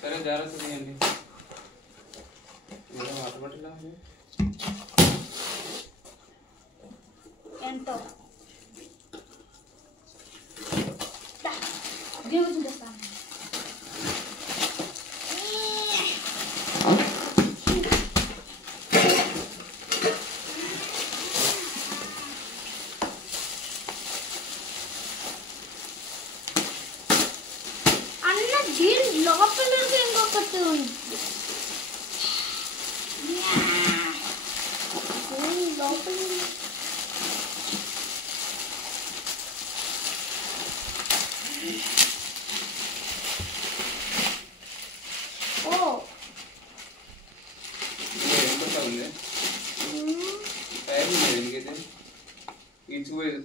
సరే జాగ్రత్త తీయండి. వాటర్ బాటిల్ ఎంతో అన్న దీని లోపల ఇంకొకటి ఉంది. లోపల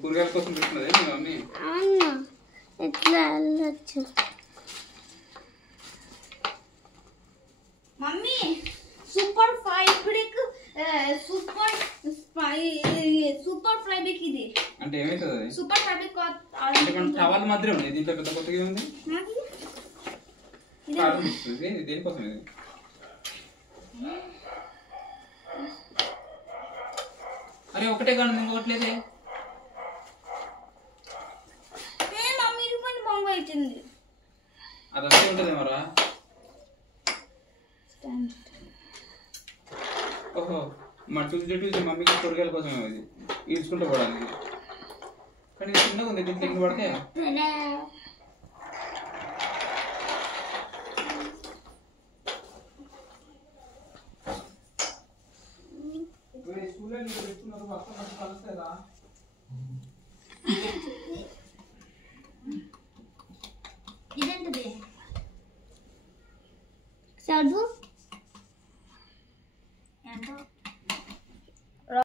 కూరగాయల కోసం పెట్టుకున్నదే మీ మమ్మీ. ఎట్లా వెళ్ళచ్చు మమ్మీ? సూపర్ ఫైబ్రిక్ సూపర్ ఫ్రైబ్రిక్ ఇది అంటే ఏమైతుంది అది? సూపర్ ఫ్రైబ్రిక్ అంటే మన టవల్ మాత్రమే ఉంది. దీంట్లో పెద్ద కొత్తగా ఉంది. దేనికోసం ఇది? అరే ఒకటే కానీ ఇంకొకట్లేదే. మమ్మీ రూపాయలు బొమ్మ అవుతుంది. అది అంతే ఉంటుంది మరా. ఓహో మా చూసి మమ్మీకి కూరగాయల కోసం ఇది ఈడ్చుకుంటూ పోవడానికి. కానీ ఇది చిన్నగా ఉంది. దీంట్లో ఇంక పడితే ఇదేంటిది చదువు ఏంటో